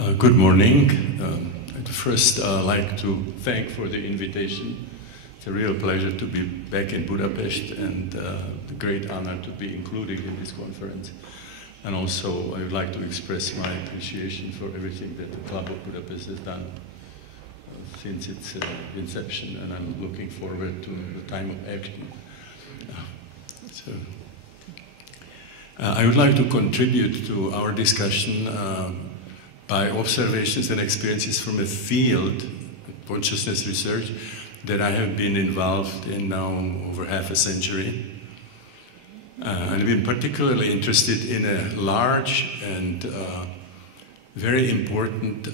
Good morning. I'd first like to thank for the invitation. It's a real pleasure to be back in Budapest and a great honor to be included in this conference. And also I would like to express my appreciation for everything that the Club of Budapest has done since its inception, and I'm looking forward to the time of action. I would like to contribute to our discussion by observations and experiences from a field, consciousness research, that I have been involved in now over half a century. And I've been particularly interested in a large and very important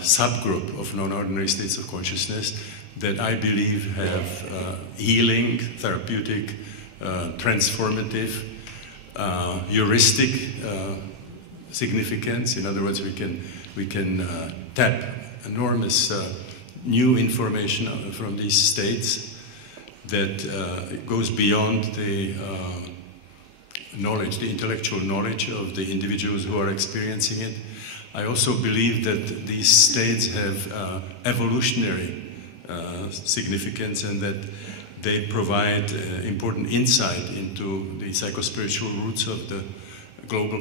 subgroup of non-ordinary states of consciousness that I believe have healing, therapeutic, transformative, heuristic significance. In other words, we can tap enormous new information from these states that goes beyond the knowledge, the intellectual knowledge of the individuals who are experiencing it. I also believe that these states have evolutionary significance, and that they provide important insight into the psychospiritual roots of the global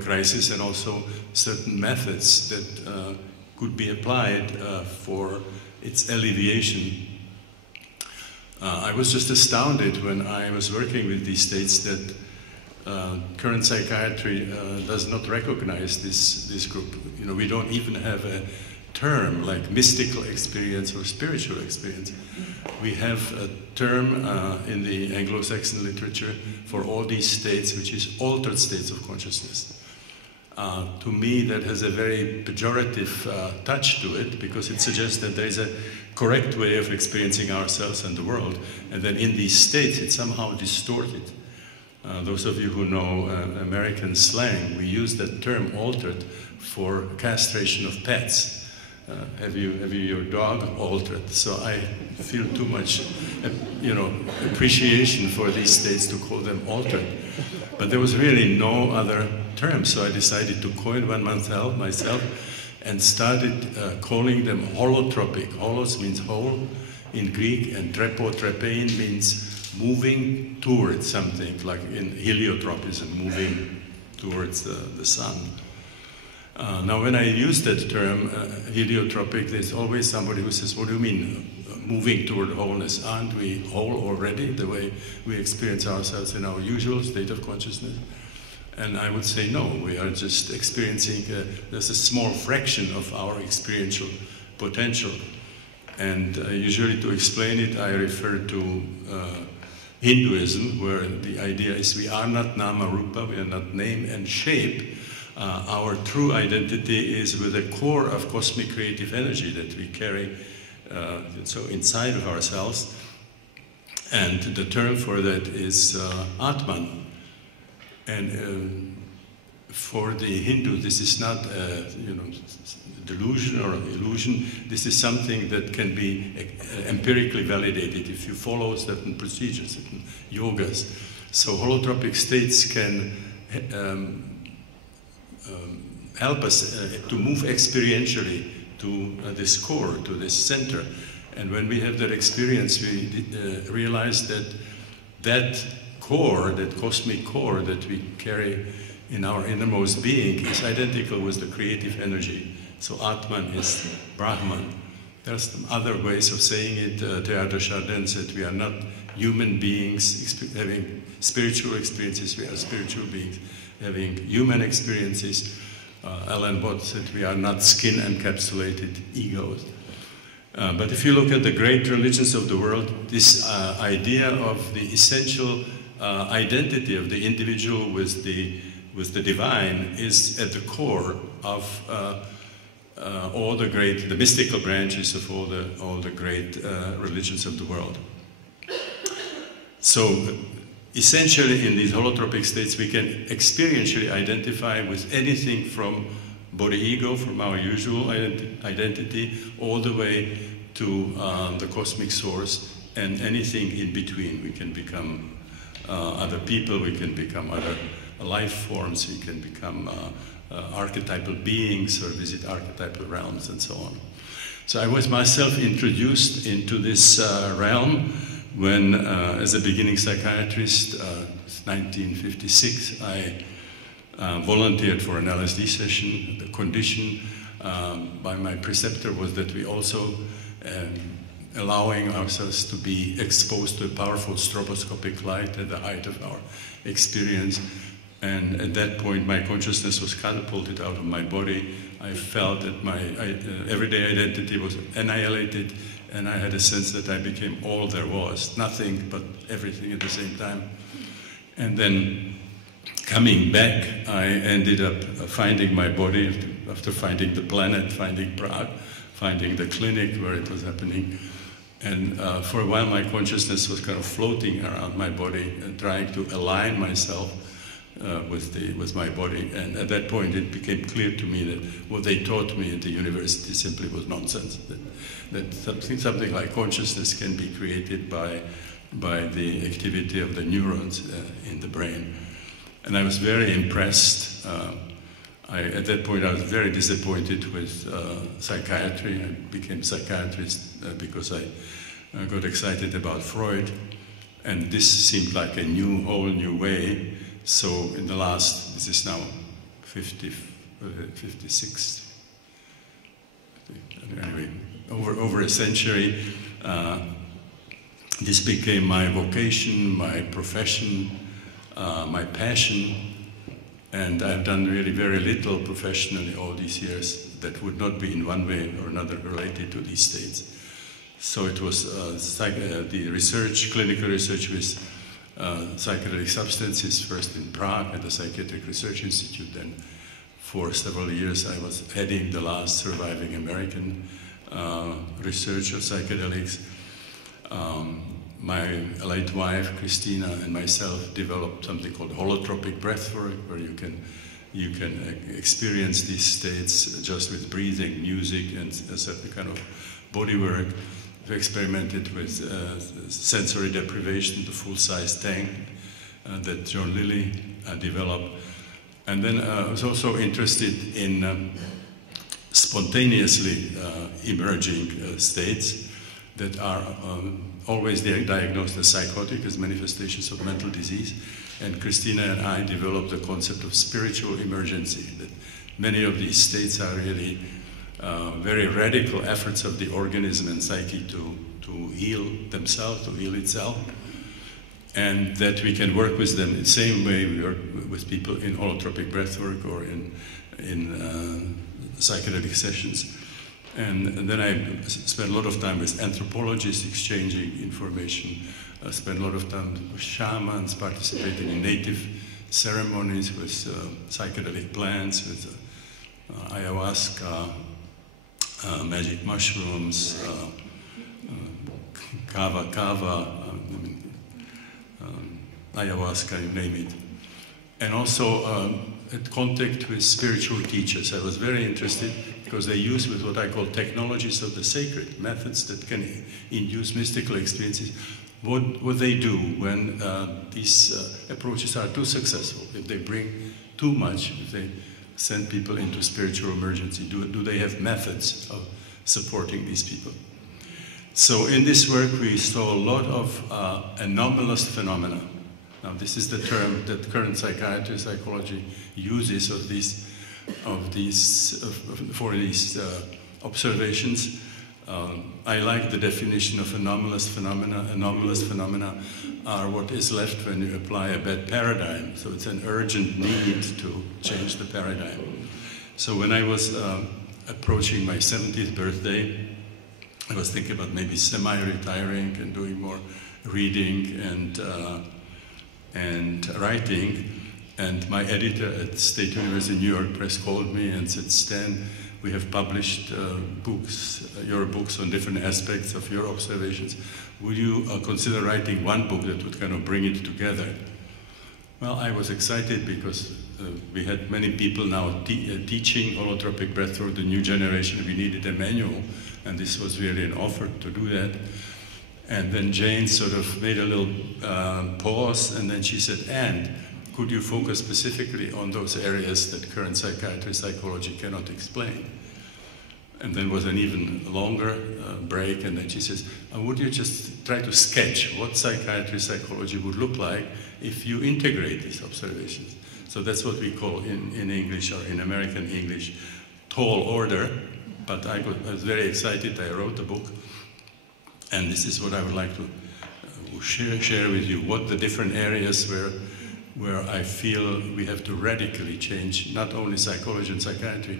crisis, and also certain methods that could be applied for its alleviation. I was just astounded when I was working with these states that current psychiatry does not recognize this group. You know, we don't even have a term like mystical experience or spiritual experience. We have a term in the Anglo-Saxon literature for all these states, which is altered states of consciousness. To me, that has a very pejorative touch to it, because it suggests that there is a correct way of experiencing ourselves and the world, and then in these states it's somehow distorted. Those of you who know American slang, we use that term altered for castration of pets. Have you your dog altered? So I feel too much, appreciation for these states to call them altered. But there was really no other term, so I decided to coin one myself, and started calling them holotropic. Holos means whole in Greek, and trepein means moving towards something, like in heliotropism, moving towards the sun. Now, when I use that term, heliotropic, there's always somebody who says, what do you mean, moving toward wholeness? Aren't we whole already, the way we experience ourselves in our usual state of consciousness? And I would say, no, we are just experiencing, there's a small fraction of our experiential potential. And usually to explain it, I refer to Hinduism, where the idea is we are not nama rupa, we are not name and shape. Our true identity is with a core of cosmic creative energy that we carry so inside of ourselves. And the term for that is Atman. And for the Hindu, this is not a delusion or an illusion. This is something that can be empirically validated if you follow certain procedures, certain yogas. So holotropic states can help us to move experientially to this core, to this center. And when we have that experience, we realize that that core, that cosmic core that we carry in our innermost being is identical with the creative energy. So Atman is Brahman. There are some other ways of saying it. Teilhard de Chardin said we are not human beings having spiritual experiences, we are spiritual beings having human experiences. Alan Watts said we are not skin-encapsulated egos. But if you look at the great religions of the world, this idea of the essential identity of the individual with the divine is at the core of all the mystical branches of all the great religions of the world. So essentially, in these holotropic states, we can experientially identify with anything from body-ego, from our usual identity, all the way to the cosmic source, and anything in between. We can become other people, we can become other life forms, we can become archetypal beings or visit archetypal realms and so on. So I was myself introduced into this realm when, as a beginning psychiatrist, 1956, I volunteered for an LSD session. The condition by my preceptor was that we also allowing ourselves to be exposed to a powerful stroboscopic light at the height of our experience. And at that point, my consciousness was catapulted out of my body. I felt that my everyday identity was annihilated, and I had a sense that I became all there was, nothing but everything at the same time. And then coming back, I ended up finding my body after finding the planet, finding Prague, finding the clinic where it was happening. And for a while, my consciousness was kind of floating around my body and trying to align myself with my body. And at that point, it became clear to me that what they taught me at the university simply was nonsense. That something like consciousness can be created by the activity of the neurons in the brain. And I was very impressed. At that point, I was very disappointed with psychiatry. I became a psychiatrist because I got excited about Freud. And this seemed like a whole new way. So in the last, this is now 56, anyway, over a century, this became my vocation, my profession, my passion, and I've done really very little professionally all these years that would not be in one way or another related to these states. So it was the research, clinical research with psychedelic substances, first in Prague at the Psychiatric Research Institute, and for several years I was heading the last surviving American research of psychedelics. My late wife, Christina, and myself developed something called holotropic breathwork, where you can experience these states just with breathing, music, and a certain kind of body work. We experimented with sensory deprivation, the full-size tank that John Lilly developed. And then I was also interested in spontaneously emerging states that are always diagnosed as psychotic, as manifestations of mental disease. And Christina and I developed the concept of spiritual emergency, that many of these states are really very radical efforts of the organism and psyche to heal themselves, to heal itself, and that we can work with them in the same way we work with people in holotropic breathwork or in psychedelic sessions. And then I spent a lot of time with anthropologists exchanging information. I spent a lot of time with shamans, participating in native ceremonies with psychedelic plants, with ayahuasca, magic mushrooms, kava, ayahuasca, you name it. And also at contact with spiritual teachers. I was very interested because they use with what I call technologies of the sacred, methods that can induce mystical experiences. What they do when these approaches are too successful, if they bring too much, if they send people into spiritual emergency, do they have methods of supporting these people? So in this work we saw a lot of anomalous phenomena. Now this is the term that current psychology uses for these observations. I like the definition of anomalous phenomena. Anomalous phenomena are what is left when you apply a bad paradigm. So it's an urgent need to change the paradigm. So when I was approaching my 70th birthday, I was thinking about maybe semi-retiring and doing more reading and writing. And my editor at State University New York Press called me and said, "Stan, we have published your books on different aspects of your observations. Would you consider writing one book that would kind of bring it together?" Well, I was excited because we had many people now teaching holotropic breathwork, the new generation. We needed a manual, and this was really an offer to do that. And then Jane sort of made a little pause, and then she said, "And could you focus specifically on those areas that current psychiatry, psychology cannot explain? And then was an even longer break, and then she says, would you just try to sketch what psychiatry, psychology would look like if you integrate these observations? So that's what we call in English, or in American English, tall order. But I was very excited. I wrote a book, and this is what I would like to share with you, what the different areas where I feel we have to radically change, not only psychology and psychiatry,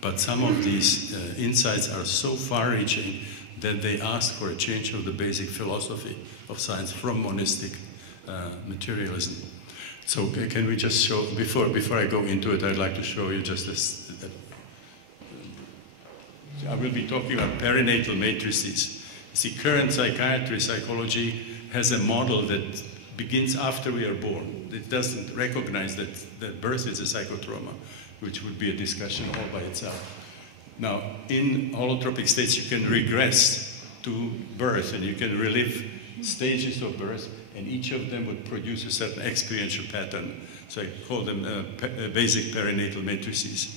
but some of these insights are so far-reaching that they ask for a change of the basic philosophy of science from monistic materialism. So can we just show, before I go into it, I'd like to show you just this. I will be talking about perinatal matrices. See, current psychiatry, psychology has a model that begins after we are born. It doesn't recognize that birth is a psychotrauma, which would be a discussion all by itself. Now, in holotropic states, you can regress to birth, and you can relive stages of birth, and each of them would produce a certain experiential pattern. So I call them basic perinatal matrices.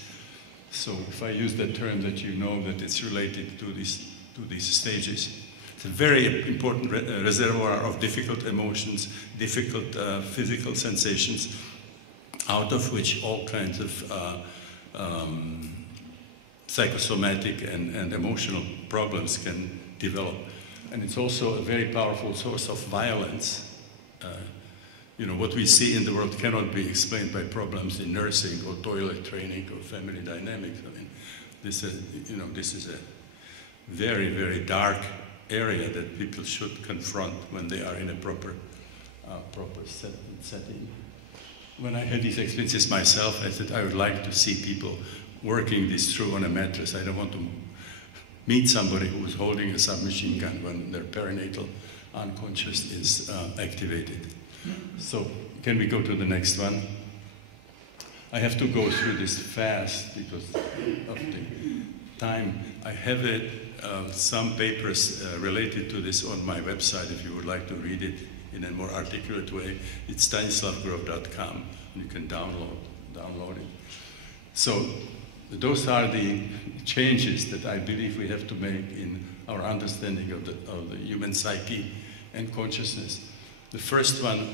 So if I use that term, that you know that it's related to these stages. It's a very important reservoir of difficult emotions, difficult physical sensations, out of which all kinds of psychosomatic and emotional problems can develop. And it's also a very powerful source of violence. You know, what we see in the world cannot be explained by problems in nursing or toilet training or family dynamics. I mean, this is a very, very dark area that people should confront when they are in a proper setting. When I had these experiences myself, I said I would like to see people working this through on a mattress. I don't want to meet somebody who is holding a submachine gun when their perinatal unconscious is activated. So can we go to the next one? I have to go through this fast because of the time. I have some papers related to this on my website if you would like to read it in a more articulate way. It's stanislavgrof.com, and you can download it. So those are the changes that I believe we have to make in our understanding of the human psyche and consciousness. The first one,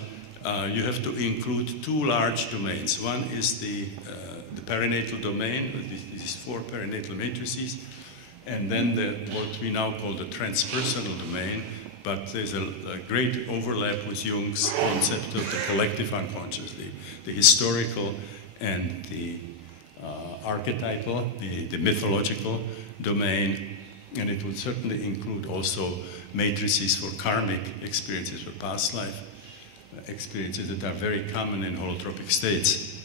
you have to include two large domains. One is the perinatal domain, these four perinatal matrices, and then what we now call the transpersonal domain, but there's a great overlap with Jung's concept of the collective unconscious, the historical and the archetypal, the mythological domain, and it would certainly include also matrices for karmic experiences, for past life experiences that are very common in holotropic states.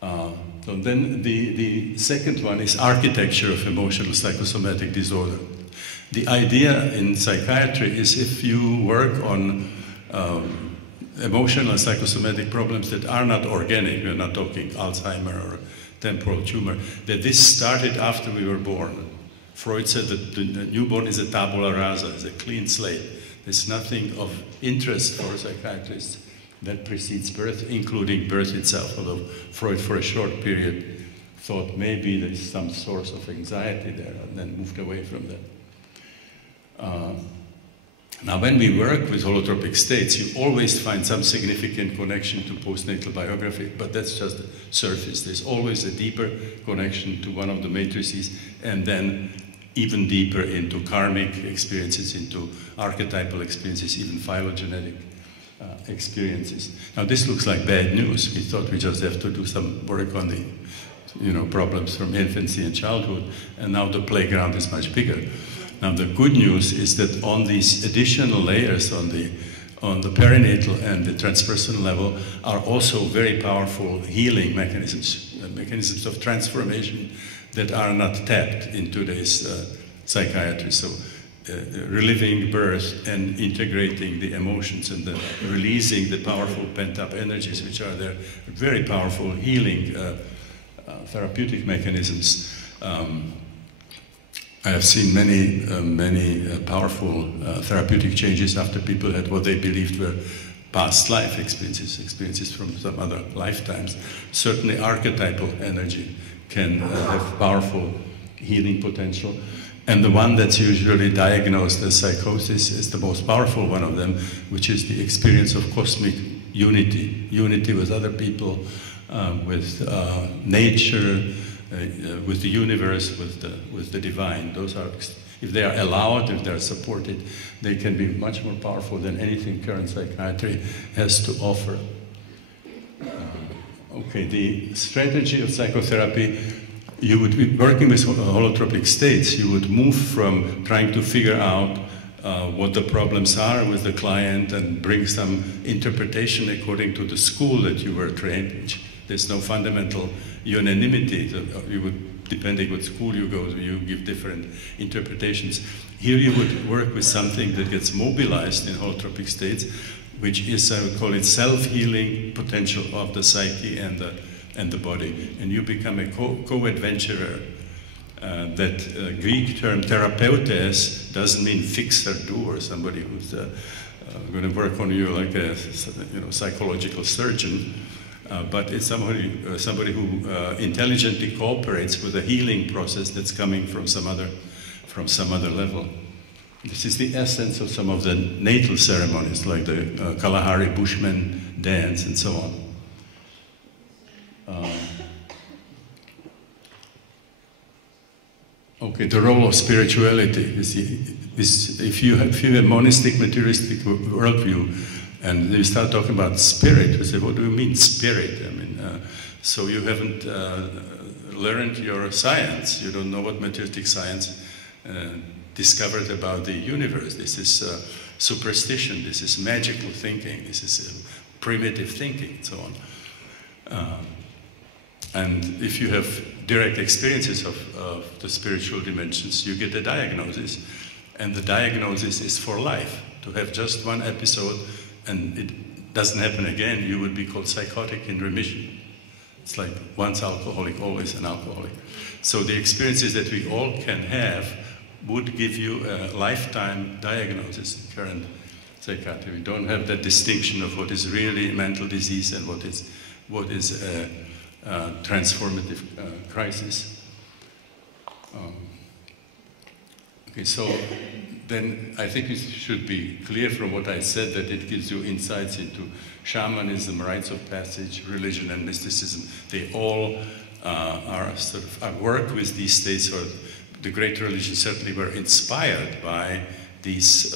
So then the second one is architecture of emotional psychosomatic disorder. The idea in psychiatry is if you work on emotional psychosomatic problems that are not organic, we're not talking Alzheimer or temporal tumor, that this started after we were born. Freud said that the newborn is a tabula rasa, is a clean slate. There's nothing of interest for psychiatrists that precedes birth, including birth itself, although Freud for a short period thought maybe there's some source of anxiety there and then moved away from that. Now when we work with holotropic states, you always find some significant connection to postnatal biography, but that's just the surface. There's always a deeper connection to one of the matrices, and then even deeper into karmic experiences, into archetypal experiences, even phylogenetic experiences. Now this looks like bad news. We thought we just have to do some work on the problems from infancy and childhood, and now the playground is much bigger. Now the good news is that on these additional layers, on the perinatal and the transpersonal level, are also very powerful healing mechanisms, mechanisms of transformation that are not tapped in today's psychiatry. So reliving birth and integrating the emotions and releasing the powerful pent-up energies which are there, very powerful healing therapeutic mechanisms. I have seen many powerful therapeutic changes after people had what they believed were past life experiences, experiences from some other lifetimes. Certainly archetypal energy can have powerful healing potential. And the one that's usually diagnosed as psychosis is the most powerful one of them, which is the experience of cosmic unity, unity with other people, with nature, with the universe, with the divine. Those are, if they are allowed, if they are supported, they can be much more powerful than anything current psychiatry has to offer. Okay, the strategy of psychotherapy, you would be working with holotropic states. You would move from trying to figure out what the problems are with the client and bring some interpretation according to the school that you were trained, which there's no fundamental unanimity. You would, depending what school you go to, you give different interpretations. Here you would work with something that gets mobilized in holotropic states, which is, I would call it, self-healing potential of the psyche and the body. And you become a co-adventurer. That Greek term therapeutes doesn't mean fixer, doer, somebody who's going to work on you like a psychological surgeon. But it's somebody who intelligently cooperates with a healing process that's coming from some other level. This is the essence of some of the natal ceremonies, like the Kalahari Bushman dance and so on. Okay, the role of spirituality is if you have a monistic, materialistic worldview, and you start talking about spirit, we say, what do you mean spirit? I mean, so you haven't learned your science. You don't know what materialistic science discovered about the universe. This is superstition. This is magical thinking. This is primitive thinking, and so on. And if you have direct experiences of the spiritual dimensions, you get a diagnosis. And the diagnosis is for life. To have just one episode and it doesn't happen again, you would be called psychotic in remission. It's like once alcoholic, always an alcoholic. So the experiences that we all can have would give you a lifetime diagnosis in current psychiatry. We don't have that distinction of what is really mental disease and what is a transformative crisis. Okay, so then I think it should be clear from what I said that it gives you insights into shamanism, rites of passage, religion, and mysticism. They all are sort of work with these states, or the great religions certainly were inspired by these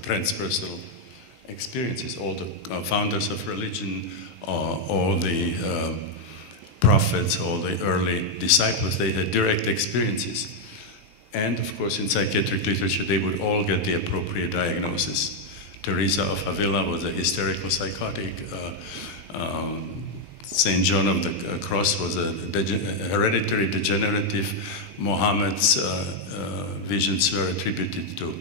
transpersonal experiences. All the founders of religion, all the prophets, all the early disciples, they had direct experiences. And of course in psychiatric literature they would all get the appropriate diagnosis. Teresa of Avila was a hysterical psychotic. St. John of the Cross was a hereditary degenerative. Muhammad's visions were attributed to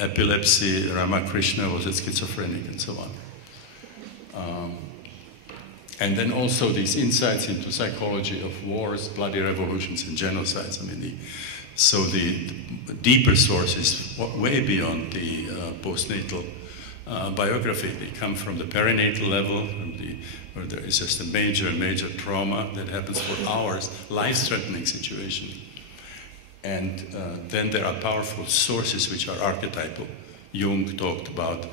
epilepsy. Ramakrishna was a schizophrenic, and so on. And then also these insights into psychology of wars, bloody revolutions, and genocides. I mean, so the deeper source is way beyond the postnatal biography. They come from the perinatal level, where there is just a major trauma that happens for hours, life-threatening situation. And then there are powerful sources which are archetypal. Jung talked about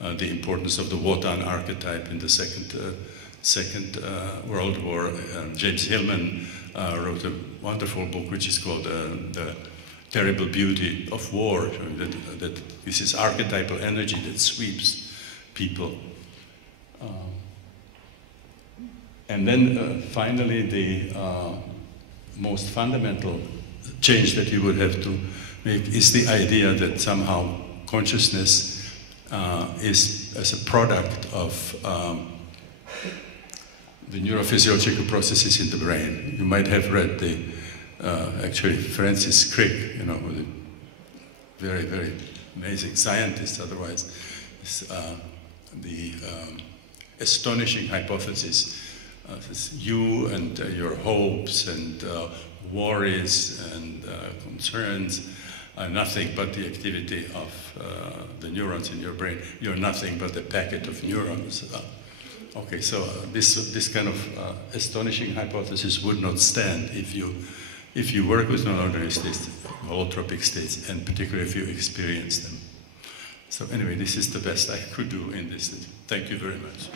the importance of the Wotan archetype in the Second World War. James Hillman wrote a wonderful book which is called The Terrible Beauty of War, showing that this is archetypal energy that sweeps people. And then finally the most fundamental change that you would have to make is the idea that somehow consciousness is as a product of the neurophysiological processes in the brain. You might have read the, actually Francis Crick, you know, a very amazing scientist otherwise, the astonishing hypothesis you and your hopes and worries and concerns are nothing but the activity of the neurons in your brain. You're nothing but a packet of neurons. Okay, so this kind of astonishing hypothesis would not stand if you work with non-ordinary states, holotropic states, and particularly if you experience them. So anyway, this is the best I could do in this. Thank you very much.